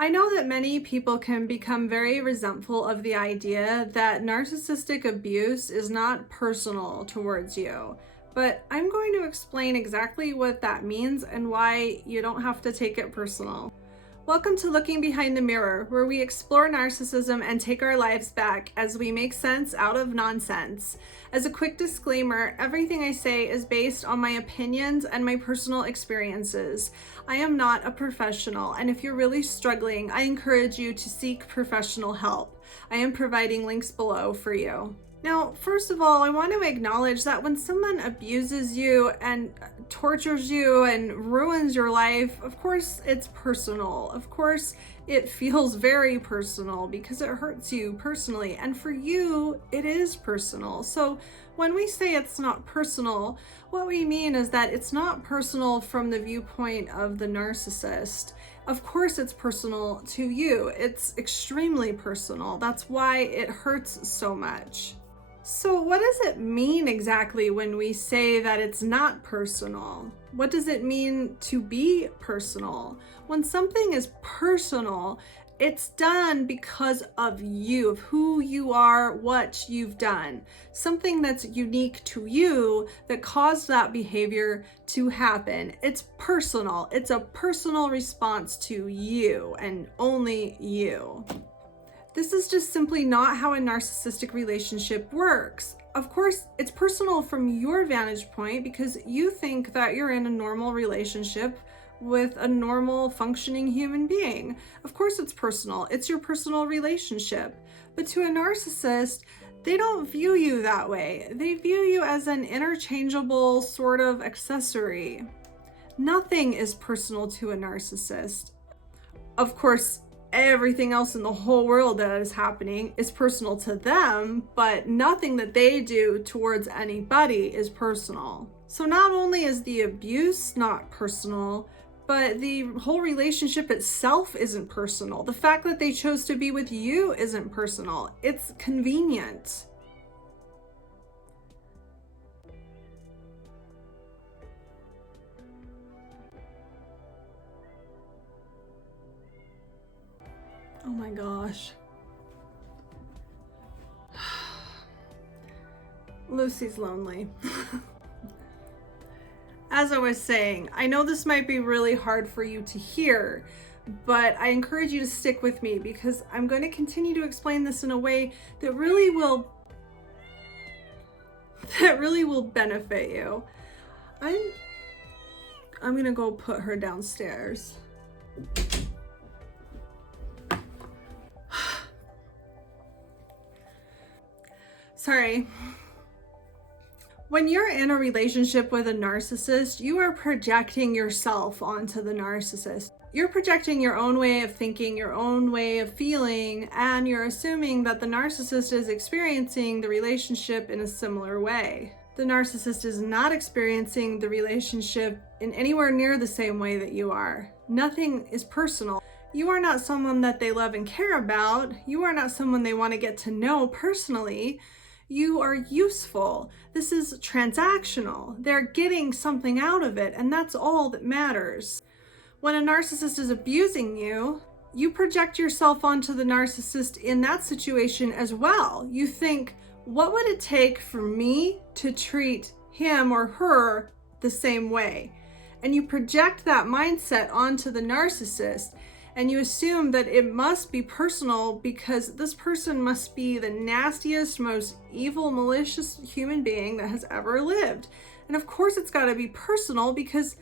I know that many people can become very resentful of the idea that narcissistic abuse is not personal towards you, but I'm going to explain exactly what that means and why you don't have to take it personal. Welcome to Looking Behind the Mirror, where we explore narcissism and take our lives back as we make sense out of nonsense. As a quick disclaimer, everything I say is based on my opinions and my personal experiences. I am not a professional, and if you're really struggling, I encourage you to seek professional help. I am providing links below for you. Now, first of all, I want to acknowledge that when someone abuses you and tortures you and ruins your life, of course it's personal. Of course it feels very personal because it hurts you personally. And for you, it is personal. So when we say it's not personal, what we mean is that it's not personal from the viewpoint of the narcissist. Of course it's personal to you. It's extremely personal. That's why it hurts so much. So what does it mean exactly when we say that it's not personal? What does it mean to be personal? When something is personal, it's done because of you, of who you are, what you've done. Something that's unique to you that caused that behavior to happen. It's personal. It's a personal response to you and only you. This is just simply not how a narcissistic relationship works. Of course, it's personal from your vantage point because you think that you're in a normal relationship with a normal functioning human being. Of course it's personal. It's your personal relationship. But to a narcissist, they don't view you that way. They view you as an interchangeable sort of accessory. Nothing is personal to a narcissist. Of course, everything else in the whole world that is happening is personal to them, but nothing that they do towards anybody is personal. So not only is the abuse not personal, but the whole relationship itself isn't personal. The fact that they chose to be with you isn't personal. It's convenient. Oh my gosh. Lucy's lonely. As I was saying, I know this might be really hard for you to hear, but I encourage you to stick with me because I'm going to continue to explain this in a way that really will benefit you. I'm going to go put her downstairs. Sorry. When you're in a relationship with a narcissist, you are projecting yourself onto the narcissist. You're projecting your own way of thinking, your own way of feeling, and you're assuming that the narcissist is experiencing the relationship in a similar way. The narcissist is not experiencing the relationship in anywhere near the same way that you are. Nothing is personal. You are not someone that they love and care about. You are not someone they want to get to know personally. You are useful. This is transactional. They're getting something out of it, and that's all that matters. When a narcissist is abusing you, you project yourself onto the narcissist in that situation as well. You think, what would it take for me to treat him or her the same way? And you project that mindset onto the narcissist. And you assume that it must be personal because this person must be the nastiest, most evil, malicious human being that has ever lived. And of course it's got to be personal because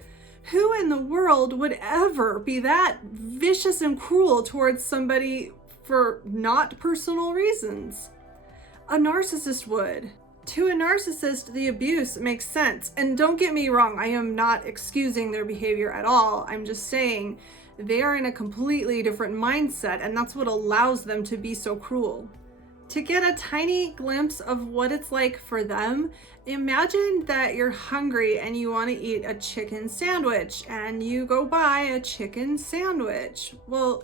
who in the world would ever be that vicious and cruel towards somebody for not personal reasons? A narcissist would. To a narcissist, the abuse makes sense. And don't get me wrong, I am not excusing their behavior at all. I'm just saying they are in a completely different mindset, and that's what allows them to be so cruel. To get a tiny glimpse of what it's like for them, imagine that you're hungry and you want to eat a chicken sandwich, and you go buy a chicken sandwich. Well,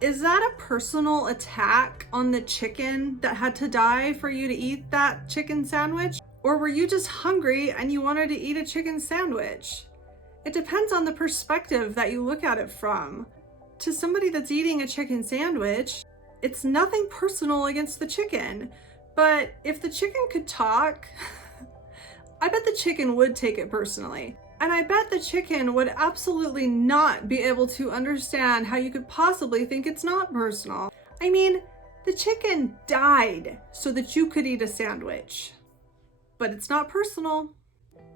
is that a personal attack on the chicken that had to die for you to eat that chicken sandwich? Or were you just hungry and you wanted to eat a chicken sandwich? It depends on the perspective that you look at it from. to somebody that's eating a chicken sandwich, it's nothing personal against the chicken. But if the chicken could talk, I bet the chicken would take it personally. And I bet the chicken would absolutely not be able to understand how you could possibly think it's not personal. I mean, the chicken died so that you could eat a sandwich. But it's not personal.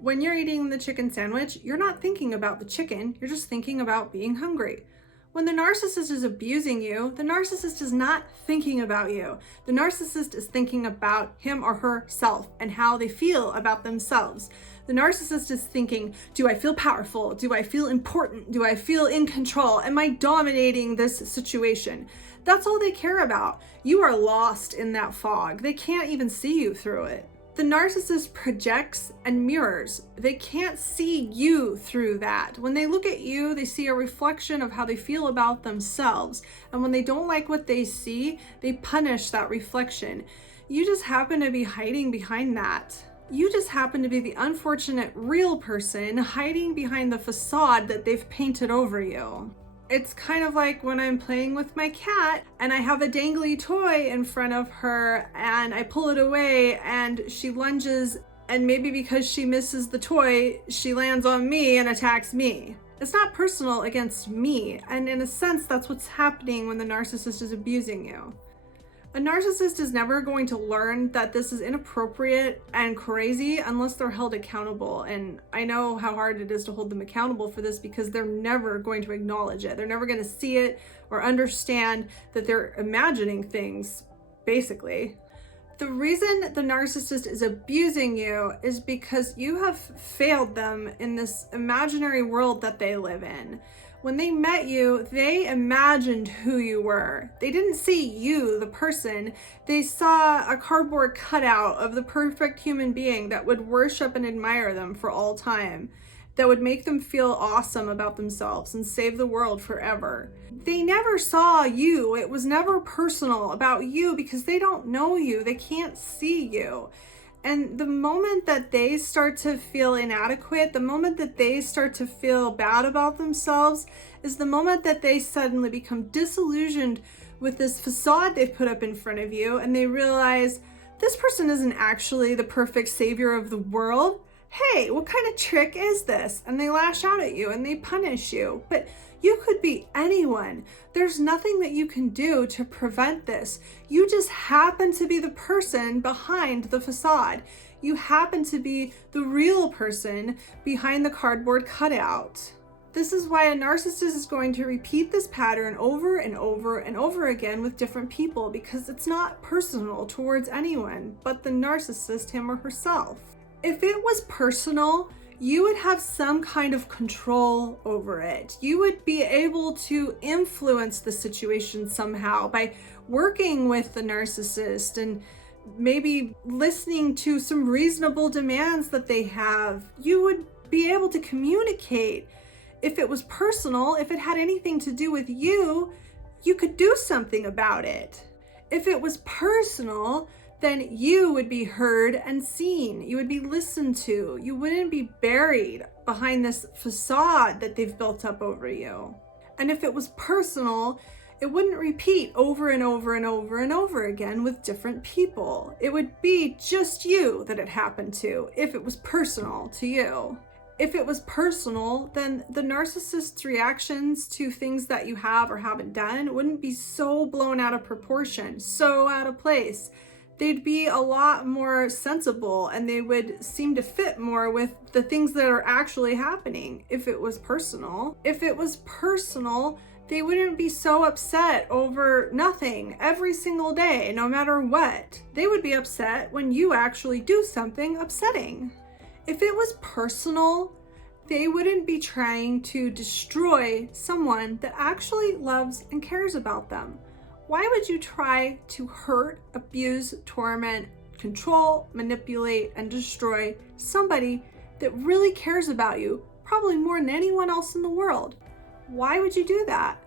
When you're eating the chicken sandwich, you're not thinking about the chicken, you're just thinking about being hungry. When the narcissist is abusing you, the narcissist is not thinking about you. The narcissist is thinking about him or herself and how they feel about themselves. The narcissist is thinking, do I feel powerful? Do I feel important? Do I feel in control? Am I dominating this situation? That's all they care about. You are lost in that fog. They can't even see you through it. The narcissist projects and mirrors. They can't see you through that. When they look at you, they see a reflection of how they feel about themselves. And when they don't like what they see, they punish that reflection. You just happen to be hiding behind that. You just happen to be the unfortunate real person hiding behind the facade that they've painted over you. It's kind of like when I'm playing with my cat and I have a dangly toy in front of her and I pull it away and she lunges, and maybe because she misses the toy, she lands on me and attacks me. It's not personal against me, and in a sense, that's what's happening when the narcissist is abusing you. A narcissist is never going to learn that this is inappropriate and crazy unless they're held accountable. And I know how hard it is to hold them accountable for this because they're never going to acknowledge it. They're never going to see it or understand that they're imagining things, basically. The reason the narcissist is abusing you is because you have failed them in this imaginary world that they live in. When they met you, they imagined who you were. They didn't see you, the person. They saw a cardboard cutout of the perfect human being that would worship and admire them for all time, that would make them feel awesome about themselves and save the world forever. They never saw you. It was never personal about you because they don't know you. They can't see you. And the moment that they start to feel inadequate, the moment that they start to feel bad about themselves, is the moment that they suddenly become disillusioned with this facade they've put up in front of you, and they realize, this person isn't actually the perfect savior of the world. Hey, what kind of trick is this? And they lash out at you and they punish you. But you could be anyone. There's nothing that you can do to prevent this. You just happen to be the person behind the facade. You happen to be the real person behind the cardboard cutout. This is why a narcissist is going to repeat this pattern over and over and over again with different people, because it's not personal towards anyone but the narcissist, him or herself. If it was personal, you would have some kind of control over it. You would be able to influence the situation somehow by working with the narcissist and maybe listening to some reasonable demands that they have. You would be able to communicate. If it was personal, if it had anything to do with you, you could do something about it. If it was personal, then you would be heard and seen. You would be listened to. You wouldn't be buried behind this facade that they've built up over you. And if it was personal, it wouldn't repeat over and over and over and over again with different people. It would be just you that it happened to if it was personal to you. If it was personal, then the narcissist's reactions to things that you have or haven't done wouldn't be so blown out of proportion, so out of place. They'd be a lot more sensible and they would seem to fit more with the things that are actually happening if it was personal. If it was personal, they wouldn't be so upset over nothing every single day, no matter what. They would be upset when you actually do something upsetting. If it was personal, they wouldn't be trying to destroy someone that actually loves and cares about them. Why would you try to hurt, abuse, torment, control, manipulate, and destroy somebody that really cares about you, probably more than anyone else in the world? Why would you do that?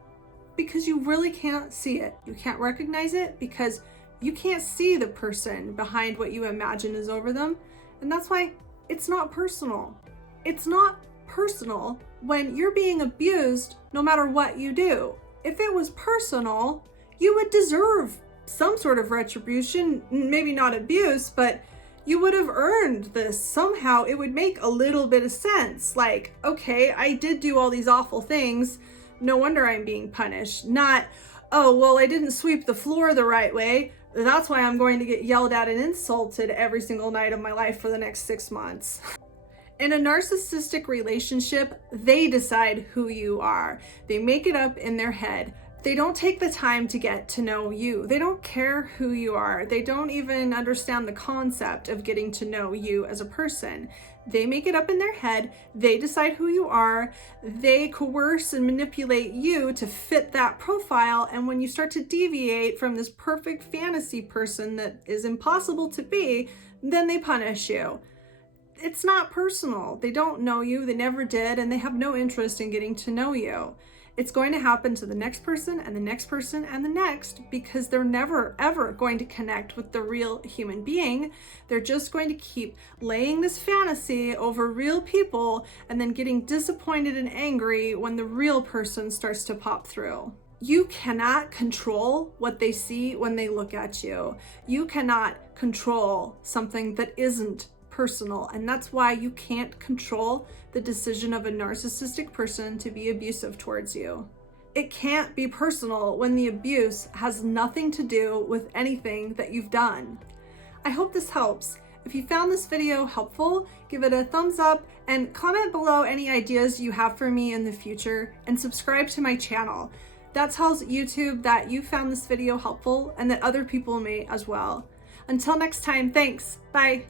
Because you really can't see it. You can't recognize it because you can't see the person behind what you imagine is over them. And that's why it's not personal. It's not personal when you're being abused no matter what you do. if it was personal, you would deserve some sort of retribution, maybe not abuse, but you would have earned this. Somehow it would make a little bit of sense. Like, okay, I did do all these awful things. No wonder I'm being punished. Not, oh, well, I didn't sweep the floor the right way. That's why I'm going to get yelled at and insulted every single night of my life for the next 6 months. In a narcissistic relationship, they decide who you are. They make it up in their head. They don't take the time to get to know you. They don't care who you are. They don't even understand the concept of getting to know you as a person. They make it up in their head. They decide who you are. They coerce and manipulate you to fit that profile. And when you start to deviate from this perfect fantasy person that is impossible to be, then they punish you. It's not personal. They don't know you. They never did. And they have no interest in getting to know you. It's going to happen to the next person and the next person and the next, because they're never, ever going to connect with the real human being. They're just going to keep laying this fantasy over real people and then getting disappointed and angry when the real person starts to pop through. You cannot control what they see when they look at you. You cannot control something that isn't personal, and that's why you can't control the decision of a narcissistic person to be abusive towards you. It can't be personal when the abuse has nothing to do with anything that you've done. I hope this helps. If you found this video helpful, give it a thumbs up and comment below any ideas you have for me in the future, and subscribe to my channel. That tells YouTube that you found this video helpful and that other people may as well. Until next time, thanks. Bye.